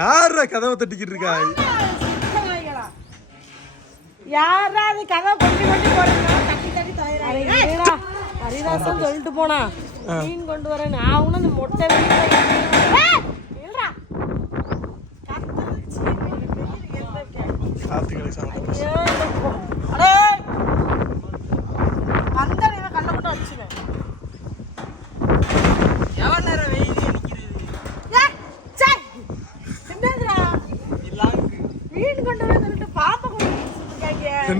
யாரா கதவை தட்டிக்கிட்டு இருக்கா? யாராவது கதை கொட்டி கொட்டி போடுங்க. தட்டி தட்டி தொலைறாங்க ஹரிதாசன் சொல்லிட்டு போனா. மீன் கொண்டு வரேன் நான் அவனும் அந்த மொட்டை காத்துக்களை சாப்பிட்டு ஐயோ, இந்த பொ- அடே! வந்தா இவன் கண்ணை மட்டும் அடிச்சுவேன். எவ்வளவு நேரம் வெயில் அடிக்கிறது ஏய், சே! என்னதுடா? இல்லாங்கு மீன் கொண்டு வரேன்னு சொல்லிட்டு பாம்பை கொண்டு வந்து வச்சிருக்காங்க. ரெண்டு பாம்பை பிடிச்சிட்டு வந்துருக்கேன் இல்லாங்குடா கையில் சிக்காதவங்க பாட்டு கையில சிக்கிருச்சு. தம்பி இந்த மாதிரி பாம்பு. இந்த மாதிரி மீனெல்லாம் நான் சமைக்க மாட்டேன் இந்த இருக்கு ஒரு காடு அதுல போய் எடுத்துனா அதை சுட்டு தின்னு. ஏன்டா? ஏ சுமி சமைச்சு குடு சுமி ஆ,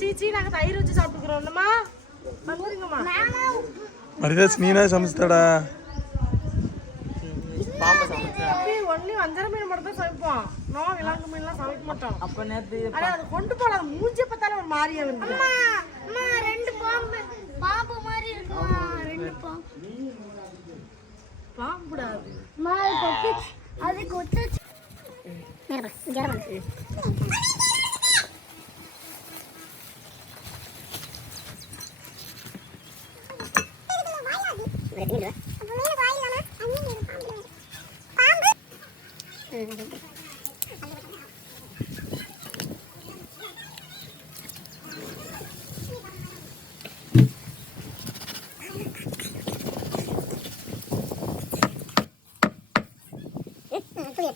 சீச்சி நாங்க தயிர் வச்சு சாப்பிட்டுக்கிறோம். இல்லம்மா வந்துருங்கம்மா. மரிதாஸ் நீனா சமைச்சுதாடா பாம்பை சமைச்சா தம்பி ஒன்லி வஞ்சர மீன் மட்டும் தான் சமைப்போம் நோ விலாங்கு மீன்லாம் சமைக்க மாட்டோம். அப்ப நேத்து ஆனா அது கொண்டு போல அது மூஞ்சிய பார்த்தாலே ஒரு மாதிரியா அம்மா ரெண்டு பாம்பு பாம்பு மாதிரி இருக்குமா ரெண்டு பாம்பு. பாம்புடாது அம்மா அது கொத்து அது கொத்து நேரா சும்மா அப்படியே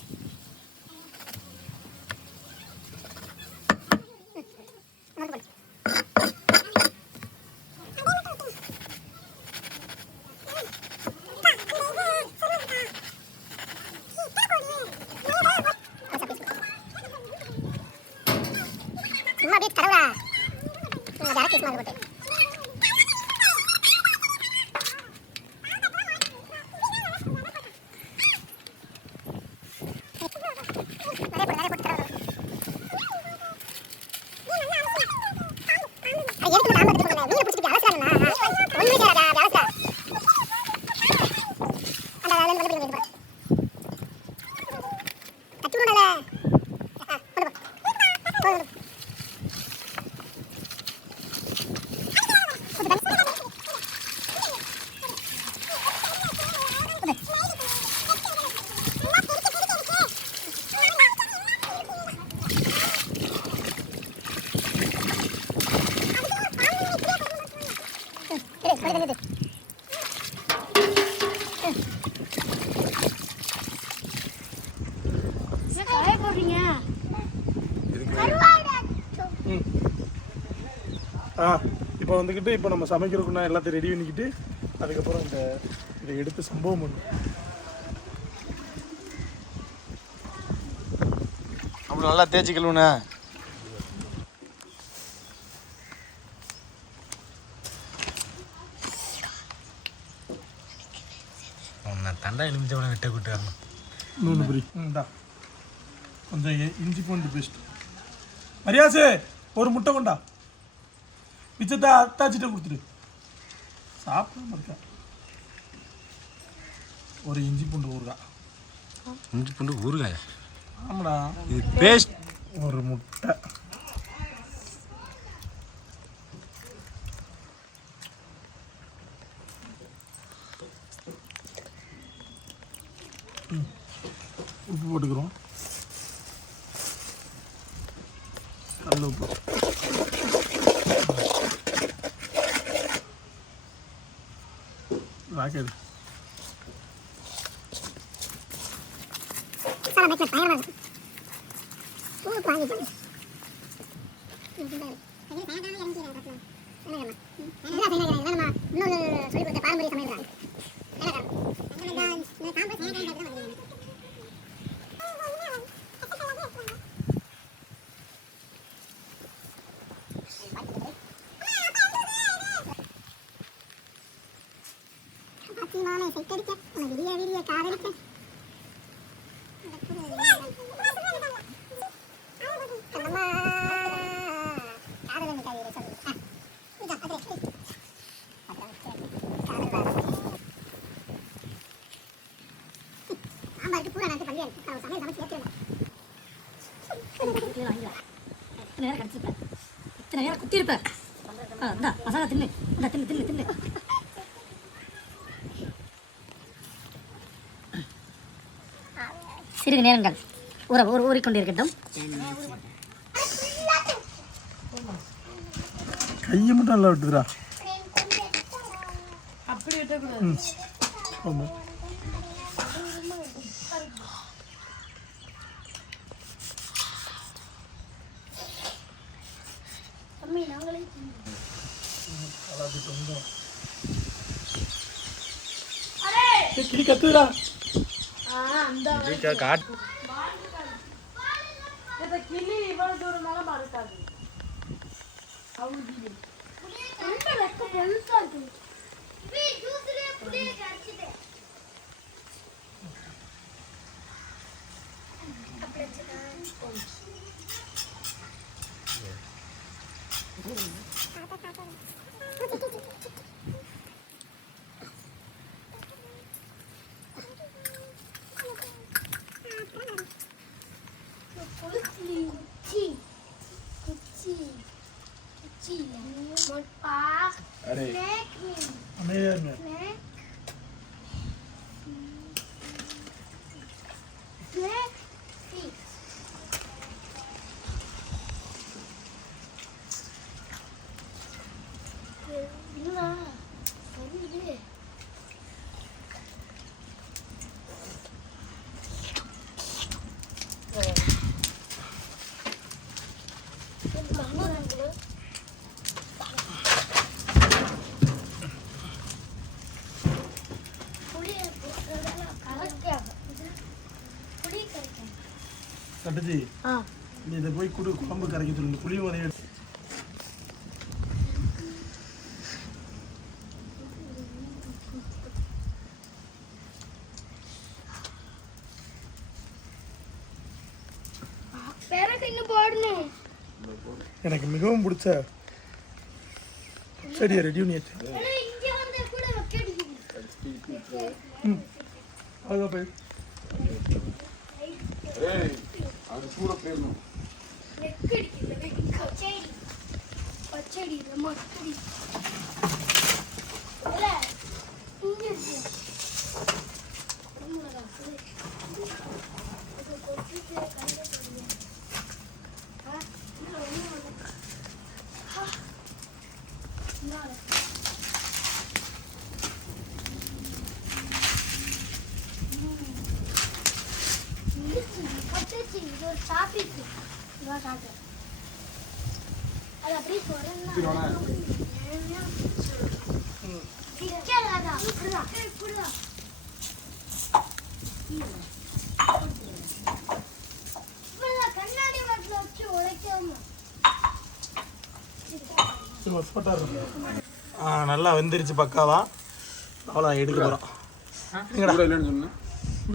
கடவுளா அது அரக்கி சும்மா போட்டு நிறைய போடுறீங்க? ஆ இப்போ வந்துக்கிட்டு இப்போ நம்ம சமைக்கிறதுக்கு நான் எல்லாத்தையும் ரெடி பண்ணிக்கிட்டு அதுக்கப்புறம் இந்த இதை எடுத்து சம்பவம் பண்ணும் அப்புறம் நல்லா தேய்ச்சி கழுவுண்ணே நான் தண்டா எலுமிச்சவனை விட்ட கூட்டு வரணும் இன்னொன்று புரி இந்தா கொஞ்சம் இஞ்சி பூண்டு பேஸ்ட் மரியாசு ஒரு முட்டை கொண்டா மிச்சத்தை அத்தாச்சிட்ட கொடுத்துரு சாப்பிடாம இருக்கா ஒரு இஞ்சி பூண்டு ஊறுகாய் இஞ்சி பூண்டு ஊறுகாயா ஆமாடா இது பேஸ்ட் ஒரு முட்டை உப்பு போட்டுக்கிறோம். கல் உப்பு. ராக்கெட் சார் மேட்ச் பயங்கரமா இருக்கு ஊ வாங்கிட்டாங்க இன்னொரு சொல்லி கொடுத்த பாரம்பரிய சமையல் மாமே சைட்டடிக்க உன விடிய விடிய காதலிக்க கண்ணம்மா இத்தனை நேரம் கடிச்சிருப்பேன் இத்தனை மசாலா தின்னு. இந்த தின்னு தின்னு தின்னு. சிறிது நேரங்கள் ஊற ஊற ஊறிக்கொண்டிருக்கட்டும் கையை மட்டும் நல்லா விட்டுதுடா. அப்படி விட்டக்கூடாது. கிளி காட் இந்த கிளி இவ்வளவு தூரமால மறுக்காது ரொம்ப வெக்க பெருசா இருக்கு நீ இதை போய் கொடு குழம்பு கரைக்க சொல்லு புளி போடணும். எனக்கு மிகவும் பிடிச்ச சரியா ரெடி பண்ணியாச்சு. ஏன்னா இங்க வந்து கூட வைக்கடிக்குது அழகா போய் வெக்கடிக்குது பச்சடி பச்சடி ஒரு டாபிக் காட்டு. அது அப்படியே கண்ணாடி வாட்டில் வச்சு உழைக்காம. நல்லா வெந்துருச்சு பக்காவா? அவ்வளோ எடுக்க போகிறோம்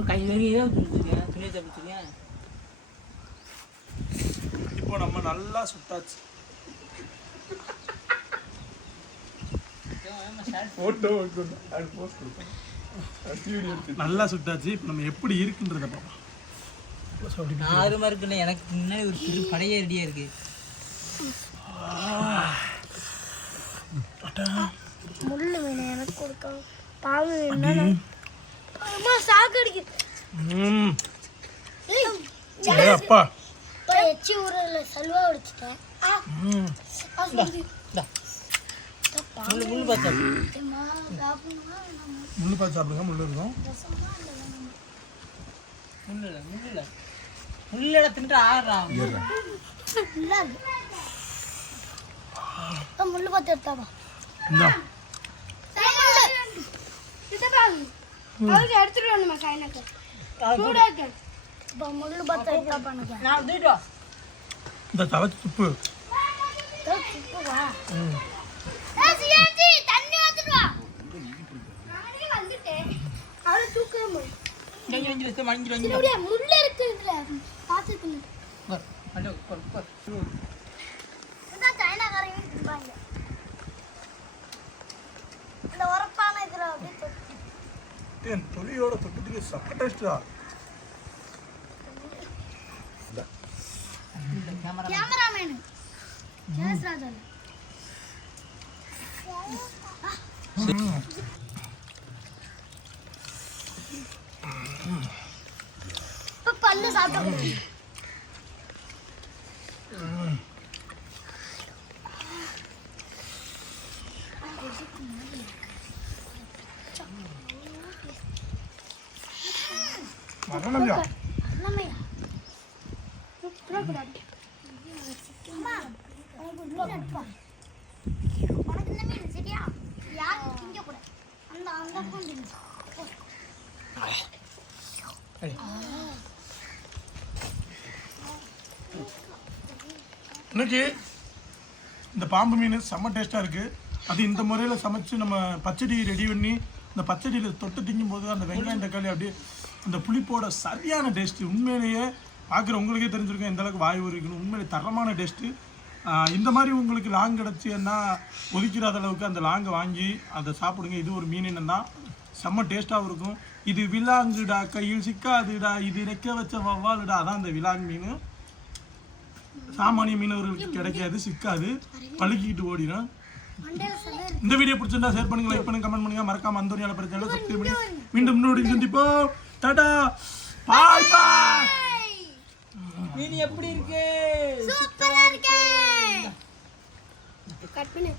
கை நிறைய வச்சுருக்கேன் துணியை தப்பிச்சிருக்கேன் இப்போ நம்ம நல்லா சுட்டாச்சு நல்லா சுட்டாச்சு இப்போ நம்ம எப்படி இருக்குன்றத பார்ப்போம். ஆறுமா இருக்குன்னு எனக்கு முன்னாடி ஒரு பெரிய படையே ரெடியா இருக்கு. முள்ளு வேணும் எனக்கு கொடுக்க பாவு வேணும் அம்மா சாக்கடிக்குது ம். ஏய் அப்பா. எச்சி ஊரில் சல்வா உடைச்சிட்டேன்? முள்ளு முள்ளு பார்த்தா? முள்ளு பார்த்து சாப்பிடுங்க முள்ளு இருக்கும். ரசமா இல்லை வேணாமா? முள்ளு. இல்லை முள்ளு இல்லை முள்ளட தின்ட்டு. இப்போ முள்ளு. பார்த்து அவருக்கு எடுத்துட்டு வரணுமா கைனக்கு இந்த துப்பு. சுப்புவா ம். தண்ணி இப்ப பல்லு சாப்பிட்டு வரலையா அண்ணாமையா புறப்படாது அம்மா உனக்கு ஒரு மீன் எடுப்பா உனக்கு இந்த மீன் சரியா யாரும் திங்க கூட அந்த அந்த பக்கம் திங்க இன்னைக்கு இந்த பாம்பு மீன் செம்ம டேஸ்ட்டாக இருக்குது அது இந்த முறையில் சமைச்சு நம்ம பச்சடி ரெடி பண்ணி இந்த பச்சடியில் தொட்டு திங்கும் போது அந்த வெங்காயம் தக்காளி அப்படியே அந்த புளிப்போட சரியான டேஸ்ட்டு உண்மையிலேயே பார்க்குற உங்களுக்கே தெரிஞ்சிருக்கும் எந்த அளவுக்கு வாய் உரிக்கணும் உண்மையிலே தரமான டேஸ்ட்டு இந்த மாதிரி உங்களுக்கு லாங் கிடச்சின்னா ஒதுக்கிறாத அளவுக்கு அந்த லாங்கை வாங்கி அதை சாப்பிடுங்க. இது ஒரு மீன் என்னன்னா செம்ம டேஸ்ட்டாகவும் இருக்கும். இது விலாங்குடா கையில் சிக்காதுடா இது ரெக்க வச்ச வவ்வாலுடா அதான் அந்த விலாங் மீன். சாமானிய மீனவர்களுக்கு கிடைக்காது சிக்காது. பழுக்கிட்டு ஓடிடும் இந்த வீடியோ பிடிச்சிருந்தா ஷேர் பண்ணுங்க லைக் பண்ணுங்க கமெண்ட் பண்ணுங்க. மறக்காம அந்த ஒரு பிரச்சனை சப்ஸ்கிரைப் பண்ணி மீண்டும் இன்னொரு சந்திப்போம். டாடா. பாய் பாய் மீன் எப்படி இருக்கு? சூப்பரா இருக்கே. கட் பண்ணு.